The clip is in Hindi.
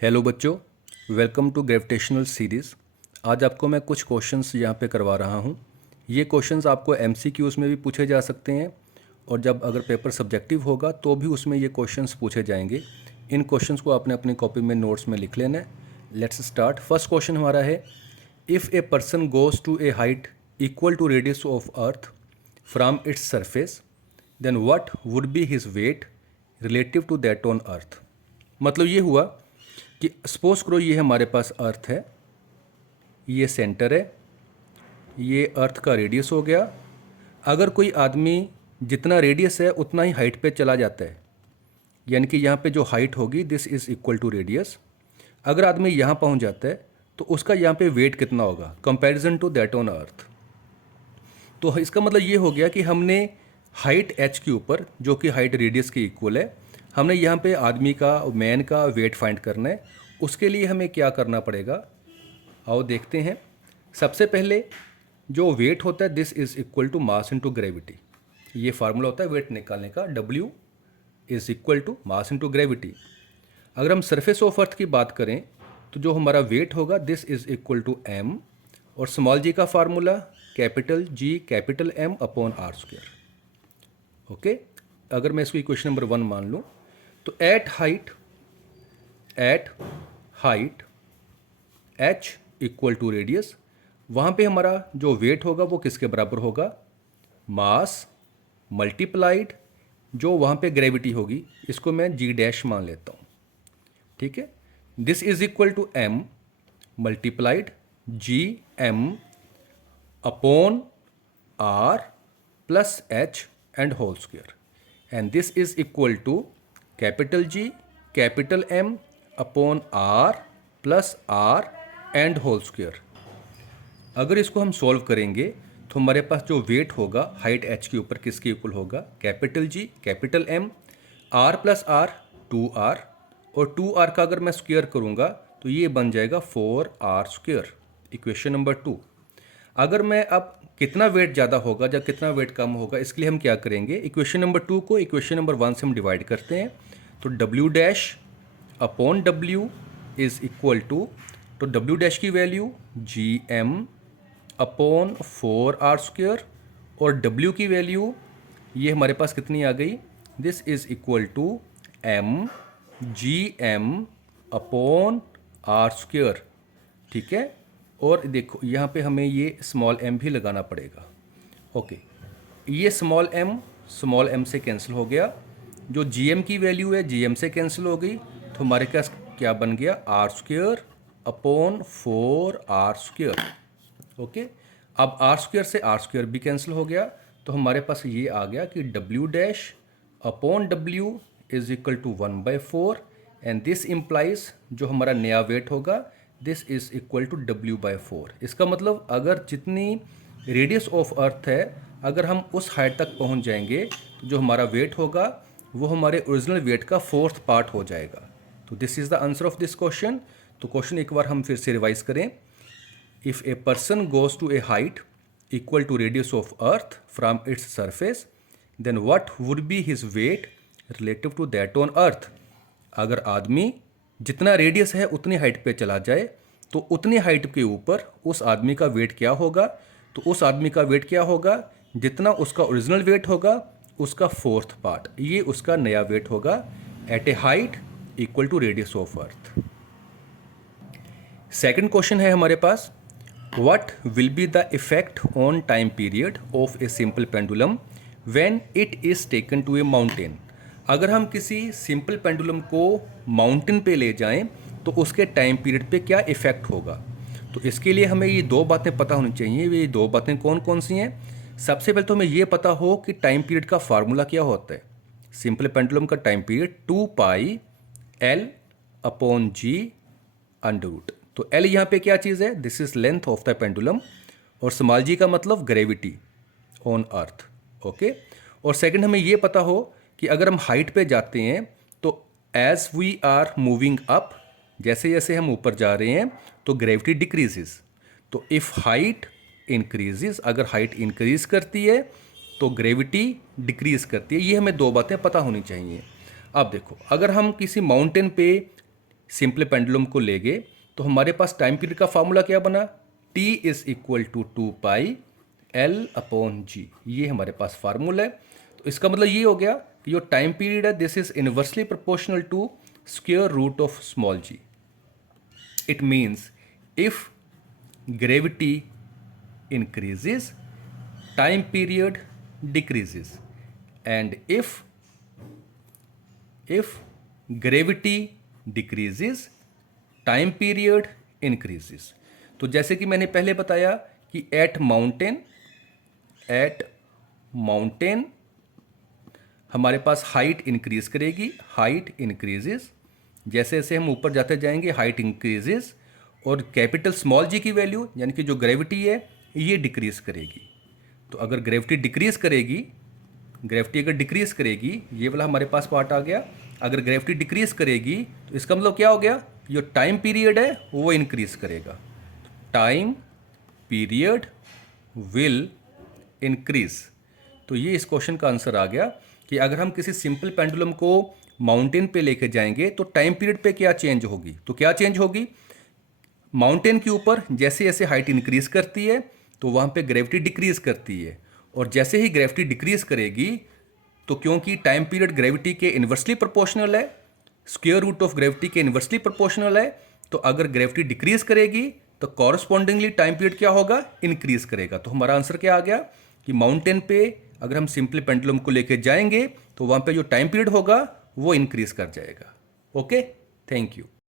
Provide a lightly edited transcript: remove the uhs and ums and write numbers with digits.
हेलो बच्चों, वेलकम टू ग्रेविटेशनल सीरीज़। आज आपको मैं कुछ क्वेश्चंस यहाँ पे करवा रहा हूँ। ये क्वेश्चंस आपको एमसीक्यूज़ में भी पूछे जा सकते हैं और जब अगर पेपर सब्जेक्टिव होगा तो भी उसमें ये क्वेश्चंस पूछे जाएंगे। इन क्वेश्चंस को आपने अपनी कॉपी में नोट्स में लिख लेना है। Let's start. फर्स्ट क्वेश्चन हमारा है, if a person goes to a height equal to radius of earth from its surface then what would be his weight relative to that on earth. मतलब ये हुआ कि सपोज करो ये हमारे पास अर्थ है, ये सेंटर है, ये अर्थ का रेडियस हो गया। अगर कोई आदमी जितना रेडियस है उतना ही हाइट पे चला जाता है, यानी कि यहाँ पे जो हाइट होगी this is equal to radius. अगर आदमी यहाँ पहुँच जाता है तो उसका यहाँ पे वेट कितना होगा comparison to that on earth. तो इसका मतलब ये हो गया कि हमने हाइट एच के ऊपर, जो कि हाइट रेडियस के इक्वल है, हमने यहाँ पे आदमी का, मैन का वेट फाइंड करना है। उसके लिए हमें क्या करना पड़ेगा, आओ देखते हैं। सबसे पहले जो वेट होता है this is equal to mass into gravity. ये फार्मूला होता है वेट निकालने का, W is equal to mass into gravity. अगर हम सरफेस ऑफ अर्थ की बात करें तो जो हमारा वेट होगा this is equal to m, और स्मॉल g का formula capital G capital M upon R square. Okay, अगर मैं इसको इक्वेशन नंबर 1 मान लूँ तो at height h equal to radius, वहाँ पे हमारा जो वेट होगा वो किसके बराबर होगा, मास मल्टीप्लाइड जो वहाँ पे ग्रेविटी होगी, इसको मैं G डैश मान लेता हूँ। ठीक है, this is equal to m multiplied G M upon R plus H and whole square, and this is equal to capital G capital M upon R plus R and whole square. अगर इसको हम सॉल्व करेंगे तो हमारे पास जो वेट होगा हाइट h के ऊपर किसके इक्वल होगा, capital G capital M, R plus R 2R, और 2R का अगर मैं स्क्वायर करूँगा तो ये बन जाएगा 4R स्क्वायर, इक्वेशन नंबर 2। अगर मैं अब कितना वेट ज़्यादा होगा या कितना वेट कम होगा, इसके लिए हम क्या करेंगे, इक्वेशन नंबर 2 को इक्वेशन नंबर 1 से हम डिवाइड करते हैं। तो W dash upon W is equal to, तो W डैश की value GM upon 4R square, और W की वैल्यू ये हमारे पास कितनी आ गई, this is equal to M GM upon R square. ठीक है, और देखो यहाँ पे हमें ये स्मॉल m भी लगाना पड़ेगा। ओके, ये स्मॉल m से कैंसिल हो गया, जो gm की वैल्यू है gm से कैंसिल हो गई, तो हमारे पास क्या बन गया, R square upon 4R square. Okay, अब R स्क्वायर से R स्क्वायर भी कैंसिल हो गया, तो हमारे पास ये आ गया कि W dash upon W is equal to 1/4, and this implies जो हमारा नया वेट होगा this is equal to W/4। इसका मतलब अगर जितनी रेडियस ऑफ अर्थ है, अगर हम उस हाइट तक पहुंच जाएंगे तो जो हमारा वेट होगा वो हमारे ओरिजिनल वेट का 4th पार्ट हो जाएगा। तो this is the answer of this question. तो क्वेश्चन एक बार हम फिर से रिवाइज करें। If a person goes to a height equal to radius of earth from its surface, then what would be his weight relative to that on earth? अगर आदमी जितना रेडियस है उतनी हाइट पे चला जाए तो उतनी हाइट के ऊपर उस आदमी का वेट क्या होगा, तो उस आदमी का वेट क्या होगा, जितना उसका ओरिजिनल वेट होगा उसका 4th पार्ट, ये उसका नया वेट होगा at a height equal to radius of earth. Second question है हमारे पास, What will be the effect on time period of a simple pendulum when it is taken to a mountain? अगर हम किसी सिंपल पेंडुलम को माउंटेन पे ले जाएं तो उसके टाइम पीरियड पे क्या इफेक्ट होगा। तो इसके लिए हमें ये दो बातें पता होनी चाहिए। ये दो बातें कौन कौन सी हैं, सबसे पहले तो हमें ये पता हो कि टाइम पीरियड का फार्मूला क्या होता है। सिंपल पेंडुलम का time period 2πL upon G under root. तो L यहाँ पे क्या चीज़ है, this is length of the pendulum, और स्मॉल g का मतलब ग्रेविटी ऑन अर्थ। ओके, और सेकंड हमें ये पता हो कि अगर हम हाइट पे जाते हैं तो as we are moving up, जैसे जैसे हम ऊपर जा रहे हैं तो ग्रेविटी डिक्रीजेस। तो इफ़ हाइट इंक्रीजेस, अगर हाइट इंक्रीज करती है तो ग्रेविटी डिक्रीज करती है। ये हमें दो बातें पता होनी चाहिए। अब देखो, अगर हम किसी माउंटेन पे सिंपल पेंडुलम को ले गए तो हमारे पास टाइम पीरियड का फार्मूला क्या बना, T is equal to 2 pi L upon G, ये हमारे पास फार्मूला है। तो इसका मतलब ये हो गया कि जो टाइम पीरियड है this is inversely proportional to square root of small g. It means if gravity increases, time period decreases, and if gravity decreases, time period increases। तो जैसे कि मैंने पहले बताया कि एट माउंटेन हमारे पास हाइट इंक्रीज करेगी, हाइट इंक्रीजेस, जैसे जैसे हम ऊपर जाते जाएंगे हाइट इंक्रीजेस, और कैपिटल स्मॉल जी की वैल्यू यानी कि जो ग्रेविटी है ये डिक्रीज करेगी। तो अगर ग्रेविटी डिक्रीज करेगी, ग्रेविटी अगर डिक्रीज करेगी, ये वाला हमारे पास पार्ट आ गया, अगर ग्रेविटी डिक्रीज करेगी तो इसका मतलब क्या हो गया, जो टाइम पीरियड है वो इंक्रीज करेगा, टाइम पीरियड विल इंक्रीज। तो ये इस क्वेश्चन का आंसर आ गया कि अगर हम किसी सिंपल पेंडुलम को माउंटेन पे लेके जाएंगे तो टाइम पीरियड पे क्या चेंज होगी, तो क्या चेंज होगी, माउंटेन के ऊपर जैसे जैसे हाइट इंक्रीज करती है तो वहाँ पे ग्रेविटी डिक्रीज करती है, और जैसे ही ग्रेविटी डिक्रीज करेगी तो क्योंकि टाइम पीरियड ग्रेविटी के इन्वर्सली प्रोपोर्शनल है, स्क्वायर रूट ऑफ ग्रेविटी के इन्वर्सली प्रोपोर्शनल है, तो अगर ग्रेविटी डिक्रीज करेगी तो कॉरस्पॉन्डिंगली टाइम पीरियड क्या होगा, इंक्रीज करेगा। तो हमारा आंसर क्या आ गया कि माउंटेन पे अगर हम सिंपल पेंडुलम को लेके जाएंगे तो वहाँ पे जो टाइम पीरियड होगा वो इंक्रीज कर जाएगा। Okay, thank you.